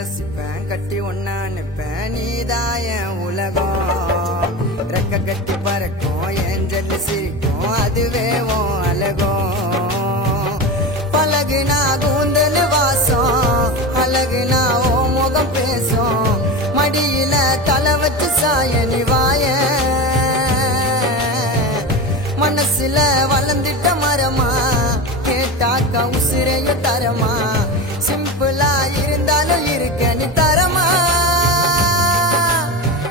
ரசிப்பேன் கட்டி ஒன்னா நிப்பேன் நீதான் என் உலகம் ரெக்க கட்டி பறக்கும் என் ஜல்லி சிரிக்கும் அதுவே உன் அழகும் பழகுனா கூந்தல் வாசம் அழகுனா ஓ முகம் பேசும் மடியில தலை வச்சு சாயனி வாய மனசுல வளர்ந்துட்ட மரமா கேட்டாக்க உசிரைய தரமா சிம்பிளா இருந்தாலும் இருக்க நீ தரமா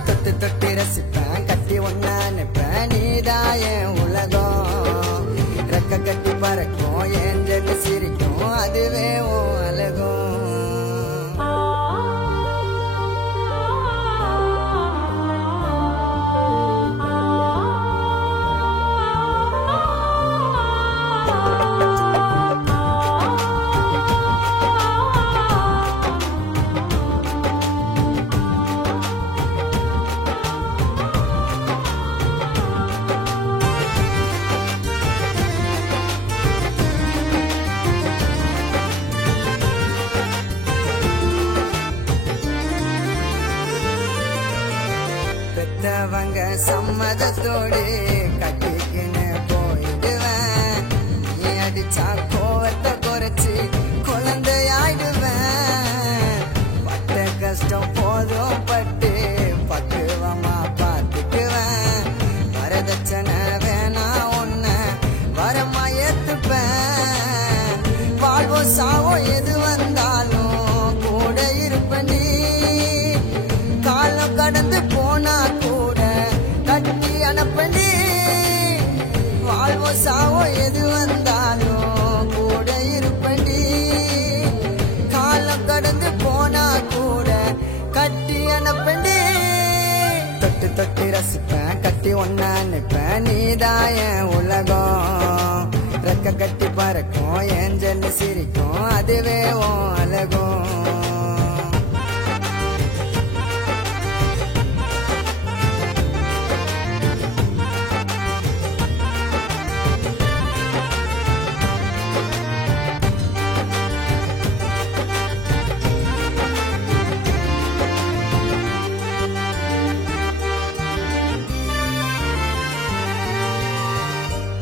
தொட்டு தொட்டு ரசிப்பேன் கட்டி ஒன்னா நிப்பேன் நீதான் என் உலகம் ரெக்க கட்டி பறக்கும் என் ஜல்லி சிரிக்கும் அதுவே உன் அழகும் பெத்தவங்க சம்மதத்தோடு கட்டிக்கின்னு போயிடுவேன் நீ அடிச்சா கோவத்தை குறைச்சி குழந்தையாயிடுவேன் பட்ட கஷ்டம் போதும் பட்டு பக்குவமா பார்த்துக்குவேன் வரதட்சணை வேணா ஒன்ன வரமா ஏத்துப்பேன் வாழ்வோ சாவோ எது வந்தாலும் கூட இருப்பேன் காலம் கடந்து போனா கூட கட்டி அனுப்பண்டி வாழ்வோ சாவோ எது வந்தாலும் கூட இருப்பண்டி காலம் கடந்து போனா கூட கட்டி அனுப்பண்டி தொட்டு தொட்டு ரசிப்பேன் கட்டி ஒன்னா நிப்பேன் நீதான் என் உலகம் ரெக்க கட்டி பறக்கும் என் ஜல்லி சிரிக்கும் அதுவே உன் அழகும்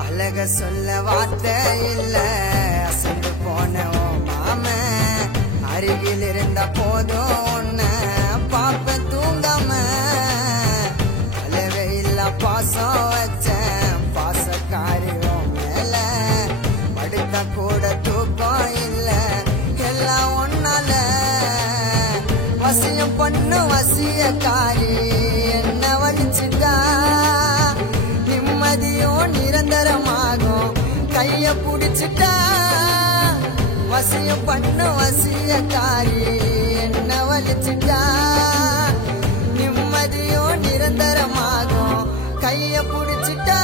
அழக சொல்ல வார்த்தை இல்ல அசந்து போன ஓ மாம அருகில் இருந்த போதும் ஒன்ன பாப்ப தூங்காம அளவே இல்ல பாசம் வச்சேன் பாசக்காரி ஓ மேல படுத்த கூட தூக்கம் இல்ல எல்லாம் ஒன்னால வசியம் பண்ணு வசியக்காரி என்ன வலிச்சுட்டா நிம்மதியும் நிரந்தரமாகும் கைய புடிச்சுட்டா வசியம் பண்ண வசியக்காரி என்ன வலிச்சுட்டா நிம்மதியும் நிரந்தரமாகும் கைய புடிச்சுட்டா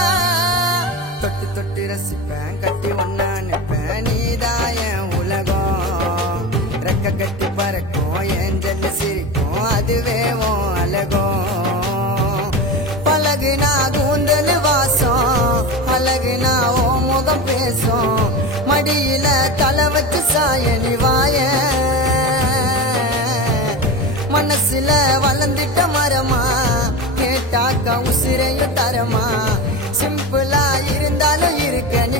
தொட்டு தொட்டு ரசிப்பேன் கட்டி ஒன்னா நிப்பேன் நீதான் என் உலகம் ரெக்க கட்டி பறக்கும் என் ஜல்லி சிரிக்கும் அதுவே உன் அழகும் பழகுனா கூந்தல் வாசம் அழகுனா ஓ முகம் பேசும் மடியில தலை வச்சு சாயனி வாய மனசுல வளர்ந்துட்ட மரமா கேட்டாக்க உசிரைய தரமா சிம்பிளா இருந்தாலும் இருக்க நீ